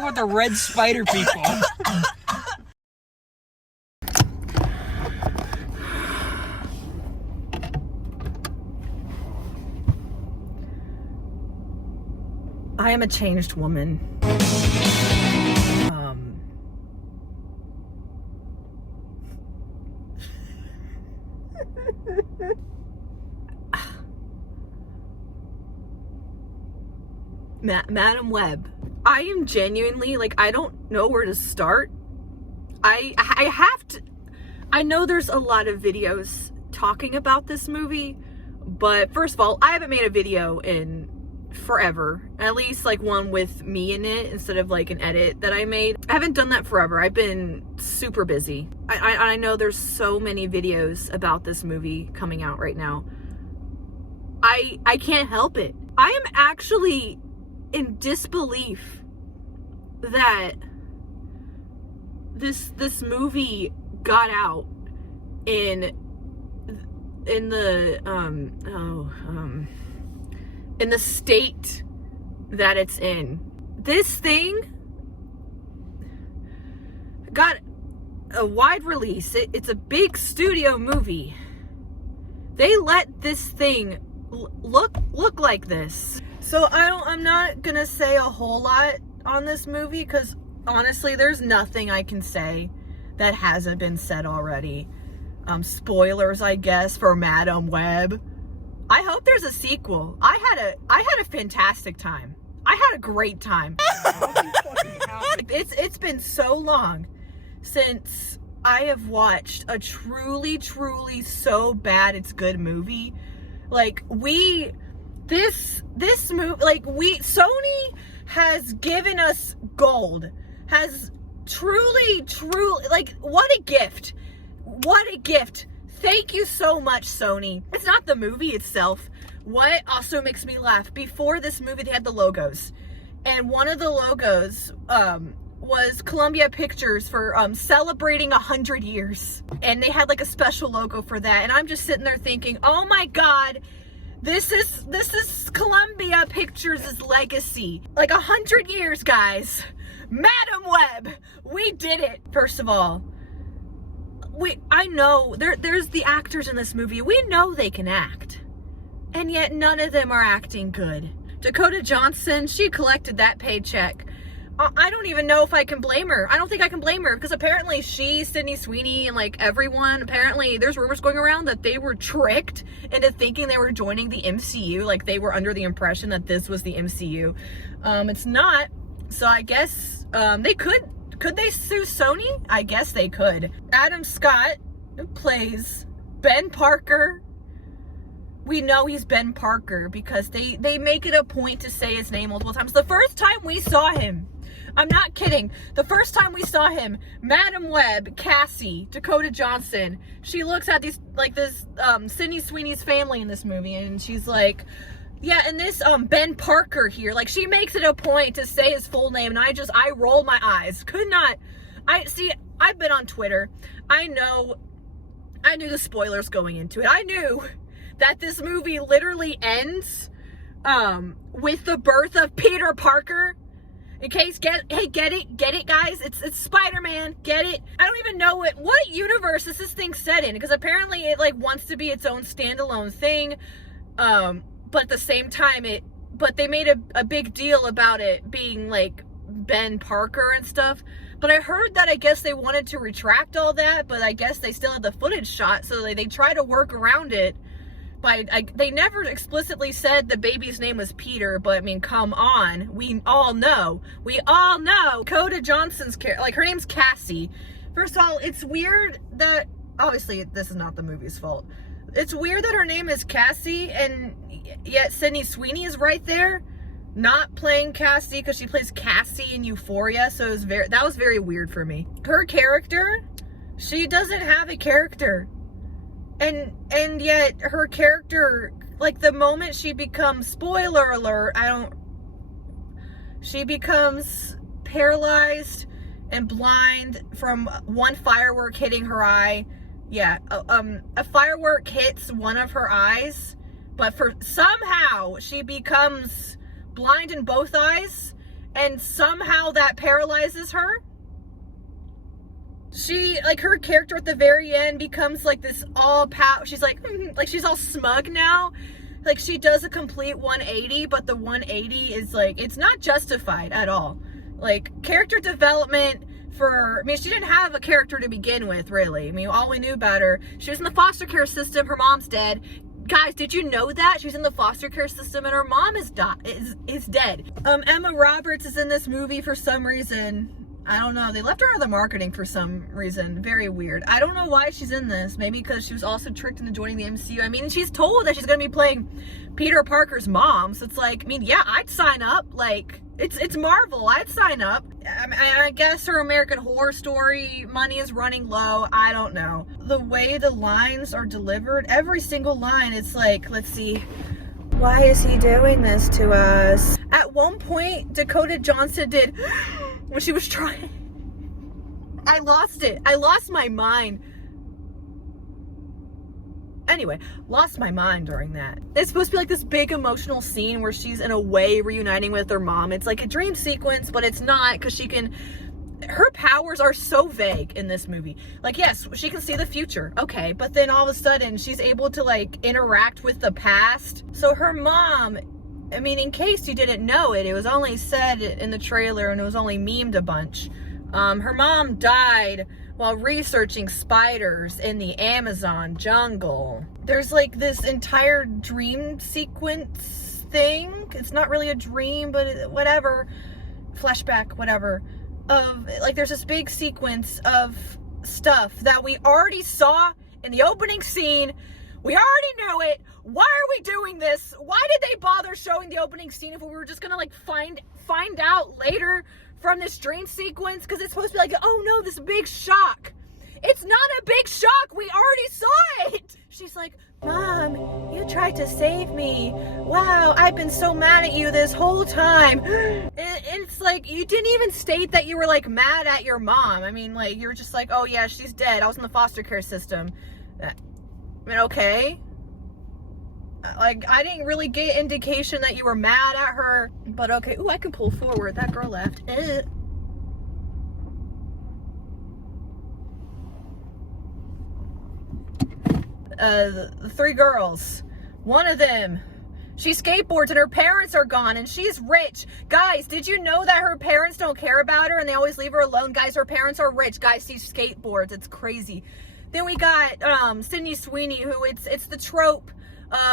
talking about the red spider people. I am a changed woman. Madam Web. I am genuinely, like, I don't know where to start. I have to, I know there's a lot of videos talking about this movie, but first of all, I haven't made a video in forever. At least like one with me in it instead of like an edit that I made. I haven't done that forever. I've been super busy. I know there's so many videos about this movie coming out right now. I can't help it. I am actually in disbelief that this movie got out in the in the state that it's in. This thing got a wide release. It's a big studio movie. They let this thing look like this. So I'm not gonna say a whole lot on this movie because honestly, there's nothing I can say that hasn't been said already. Spoilers, I guess, for Madam Web. I hope there's a sequel. I had a fantastic time. I had a great time. It's been so long since I have watched a truly so bad it's good movie. Like this movie, like Sony has given us gold. Has truly, like, what a gift. What a gift. Thank you so much, Sony. It's not the movie itself. What also makes me laugh, before this movie, they had the logos. And one of the logos was Columbia Pictures for celebrating 100 years. And they had like a special logo for that. And I'm just sitting there thinking, oh my God, this is Columbia Pictures' legacy. Like 100 years, guys. Madam Web, we did it. First of all, I know there's the actors in this movie. We know they can act, and yet none of them are acting good. Dakota Johnson, she collected that paycheck. I don't even know if I can blame her. I don't think I can blame her because apparently Sydney Sweeney, and like everyone, apparently there's rumors going around that they were tricked into thinking they were joining the MCU. Like they were under the impression that this was the MCU. It's not. So I guess they could they sue Sony? I guess they could. Adam Scott, who plays Ben Parker. We know he's Ben Parker because they make it a point to say his name multiple times. The first time we saw him, I'm not kidding, the first time we saw him, Madam Web, Cassie, Dakota Johnson, she looks at this Sydney Sweeney's family in this movie and she's like, yeah, and this Ben Parker here, like she makes it a point to say his full name and I roll my eyes. I've been on Twitter. I knew the spoilers going into it. I knew that this movie literally ends with the birth of Peter Parker. In case, get it, guys? It's Spider-Man. Get it? I don't even know what universe is this thing set in, because apparently it like wants to be its own standalone thing. But at the same time, but they made a big deal about it being like Ben Parker and stuff. But I heard that I guess they wanted to retract all that, but I guess they still had the footage shot, so they try to work around it. They never explicitly said the baby's name was Peter, but I mean, come on. We all know. Dakota Johnson's character, like her name's Cassie. First of all, it's weird that, obviously this is not the movie's fault. It's weird that her name is Cassie and yet Sydney Sweeney is right there not playing Cassie because she plays Cassie in Euphoria. So that was very weird for me. Her character, she doesn't have a character. And yet her character, like the moment she becomes, spoiler alert, she becomes paralyzed and blind from one firework hitting her eye. Yeah, a firework hits one of her eyes, but somehow she becomes blind in both eyes, and somehow that paralyzes her. She, like, her character at the very end becomes like this all power. She's like she's all smug now. Like, she does a complete 180, but the 180 is like, it's not justified at all. Like, character development for, I mean, she didn't have a character to begin with, really. I mean, all we knew about her, she was in the foster care system, her mom's dead. Guys, did you know that? She's in the foster care system and her mom is dead. Emma Roberts is in this movie for some reason. I don't know. They left her out of the marketing for some reason. Very weird. I don't know why she's in this. Maybe because she was also tricked into joining the MCU. I mean, she's told that she's going to be playing Peter Parker's mom. So it's like, I mean, yeah, I'd sign up. Like, it's Marvel. I'd sign up. I guess her American Horror Story money is running low. I don't know. The way the lines are delivered, every single line, it's like, let's see. Why is he doing this to us? At one point, Dakota Johnson did... when she was trying, I lost it. I lost my mind. Anyway, lost my mind during that. It's supposed to be like this big emotional scene where she's in a way reuniting with her mom. It's like a dream sequence, but it's not, because her powers are so vague in this movie. Like, yes, she can see the future. Okay, but then all of a sudden she's able to like interact with the past. So her mom, I mean, in case you didn't know it was only said in the trailer and it was only memed a bunch. Her mom died while researching spiders in the Amazon jungle. There's like this entire dream sequence thing. It's not really a dream, but whatever. Flashback, whatever. Like, there's this big sequence of stuff that we already saw in the opening scene. We already knew it. Why are we doing this? Why did they bother showing the opening scene if we were just gonna like find out later from this dream sequence? Because it's supposed to be like, oh no, this big shock. It's not a big shock. We already saw it. She's like, Mom, you tried to save me. Wow, I've been so mad at you this whole time. It's like, you didn't even state that you were like mad at your mom. I mean, like, you're just like, oh yeah, she's dead. I was in the foster care system. I mean, okay. Like, I didn't really get indication that you were mad at her, but okay. Ooh, I can pull forward. That girl left. The three girls. One of them, she skateboards and her parents are gone and she's rich. Guys, did you know that her parents don't care about her and they always leave her alone? Guys, her parents are rich. Guys, she skateboards. It's crazy. Then we got Sydney Sweeney, who it's the trope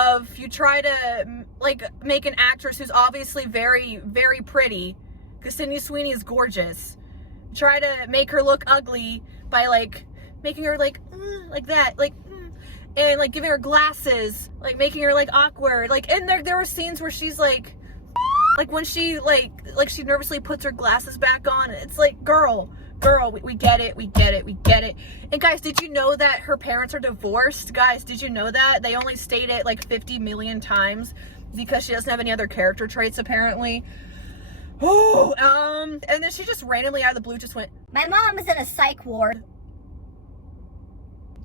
of you try to like make an actress who's obviously very, very pretty, because Sydney Sweeney is gorgeous. Try to make her look ugly by like making her like that, like and like giving her glasses, like making her like awkward. Like, and there were scenes where she's like when she like she nervously puts her glasses back on. It's like, girl, we get it. And guys, did you know that her parents are divorced? Guys, did you know that? They only state it like 50 million times because she doesn't have any other character traits, apparently. Oh, and then she just randomly out of the blue just went, my mom is in a psych ward.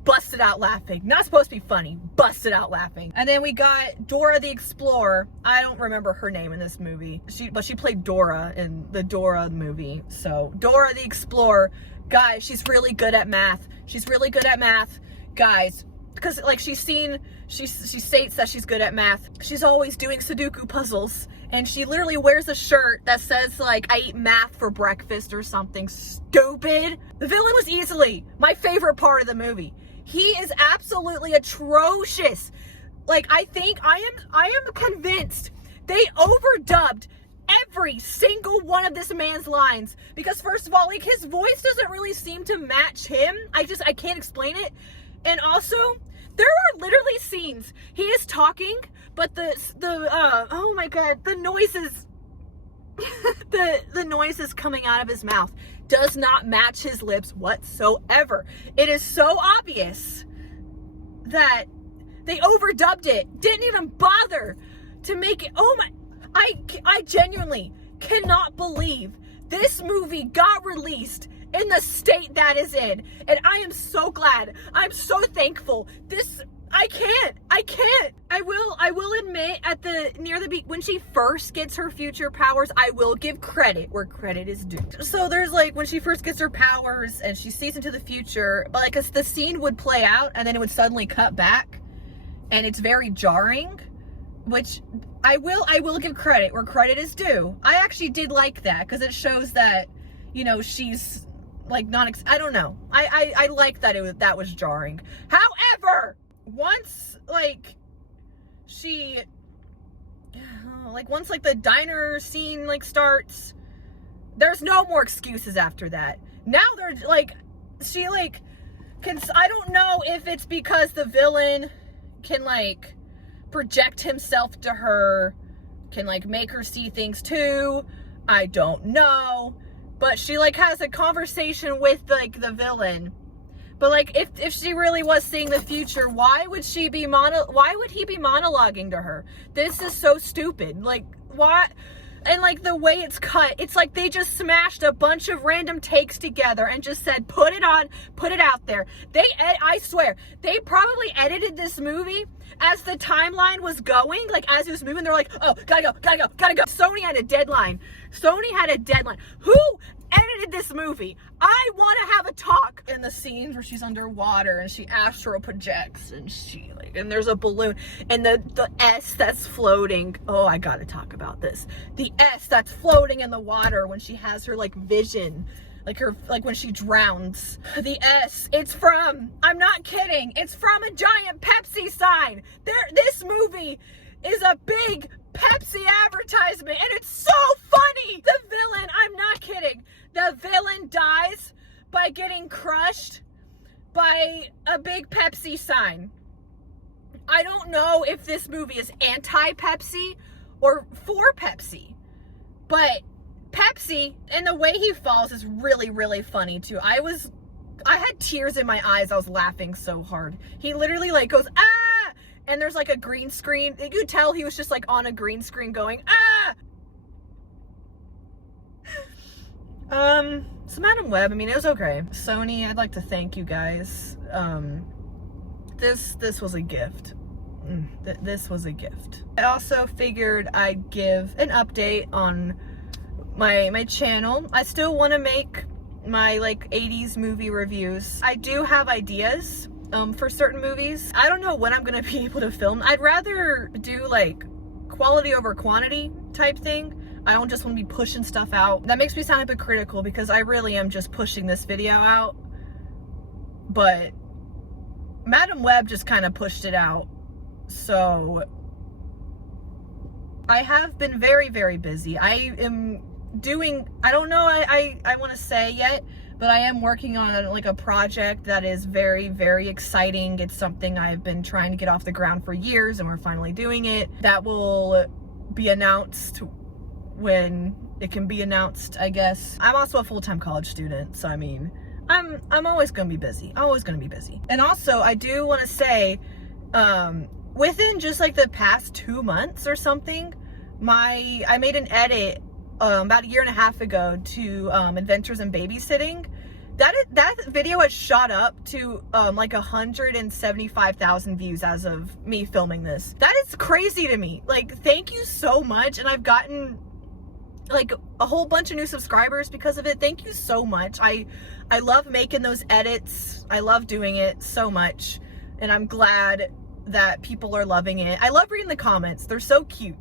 Busted out laughing. Not supposed to be funny. Busted out laughing. And then we got Dora the Explorer. I don't remember her name in this movie. But she played Dora in the Dora movie. So, Dora the Explorer. Guys, she's really good at math. She's really good at math. Guys, because like she states that she's good at math. She's always doing Sudoku puzzles. And she literally wears a shirt that says like, I eat math for breakfast or something stupid. The villain was easily my favorite part of the movie. He is absolutely atrocious. Like, I am convinced they overdubbed every single one of this man's lines. Because first of all, like, his voice doesn't really seem to match him. I can't explain it. And also, there are literally scenes he is talking, but oh my god, the noises the noises coming out of his mouth does not match his lips whatsoever. It is so obvious that they overdubbed it. Didn't even bother to make it. Oh my, I genuinely cannot believe this movie got released in the state that is in. And I am so glad. I'm so thankful. I will admit, when she first gets her future powers, I will give credit where credit is due. So there's like, when she first gets her powers and she sees into the future, like the scene would play out and then it would suddenly cut back, and it's very jarring, which I will give credit where credit is due. I actually did like that because it shows that, you know, she's like I don't know. I like that that was jarring. However, once like once the diner scene like starts, there's no more excuses after that. Now they're like, she like I don't know if it's because the villain can like project himself to her, can like make her see things too. I don't know. But she like has a conversation with like the villain. But like if she really was seeing the future, why would he be monologuing to her? This is so stupid. Like, why? And like the way it's cut, it's like they just smashed a bunch of random takes together and just said, put it out there. I swear, they probably edited this movie as the timeline was going, like as it was moving, they're like, oh, gotta go. Sony had a deadline. Who edited this movie? I want to have a talk. In the scenes where she's underwater and she astral projects and and there's a balloon and the S that's floating. Oh, I gotta talk about this. The S that's floating in the water when she has her like vision, like when she drowns. The S, I'm not kidding, it's from a giant Pepsi sign. This movie is a big Pepsi advertisement and it's so funny. The villain, I'm not kidding, the villain dies by getting crushed by a big Pepsi sign. I don't know if this movie is anti-Pepsi or for Pepsi, but Pepsi and the way he falls is really, really funny too. I had tears in my eyes. I was laughing so hard. He literally like goes, ah! And there's like a green screen. You could tell he was just like on a green screen going, ah! So Madam Web, I mean, it was okay. Sony, I'd like to thank you guys. This was a gift. This was a gift. I also figured I'd give an update on my channel. I still want to make my like 80s movie reviews. I do have ideas for certain movies. I don't know when I'm gonna be able to film. I'd rather do like quality over quantity type thing. I don't just want to be pushing stuff out. That makes me sound hypocritical because I really am just pushing this video out. But Madam Web just kind of pushed it out. So I have been very, very busy. I am doing, I don't know, I want to say yet, but I am working on like a project that is very, very exciting. It's something I've been trying to get off the ground for years and we're finally doing it. That will be announced when it can be announced, I guess. I'm also a full-time college student, so I mean, I'm always gonna be busy. And also, I do want to say, within just like the past 2 months or something, I made an edit about 1.5 years ago to Adventures in Babysitting. That video has shot up to like 175,000 views as of me filming this. That is crazy to me. Like, thank you so much, and I've gotten like a whole bunch of new subscribers because of it. Thank you so much. I love making those edits. I love doing it so much, and I'm glad that people are loving it. I love reading the comments. They're so cute.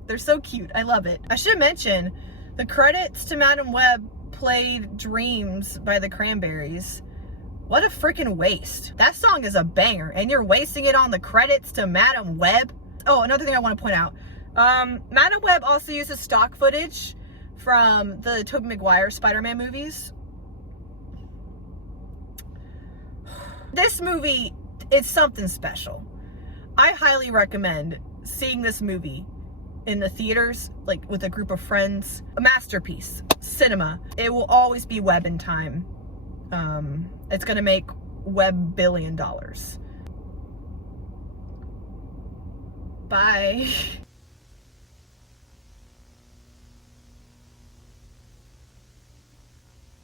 I love it. I should mention the credits to Madam Web played Dreams by the Cranberries. What a freaking waste. That song is a banger and you're wasting it on the credits to Madam Web. Oh, another thing I want to point out. Madam Web also uses stock footage from the Tobey Maguire Spider-Man movies. This movie is something special. I highly recommend seeing this movie in the theaters, like with a group of friends. A masterpiece. Cinema. It will always be Web in time. It's gonna make Web $1 billion. Bye.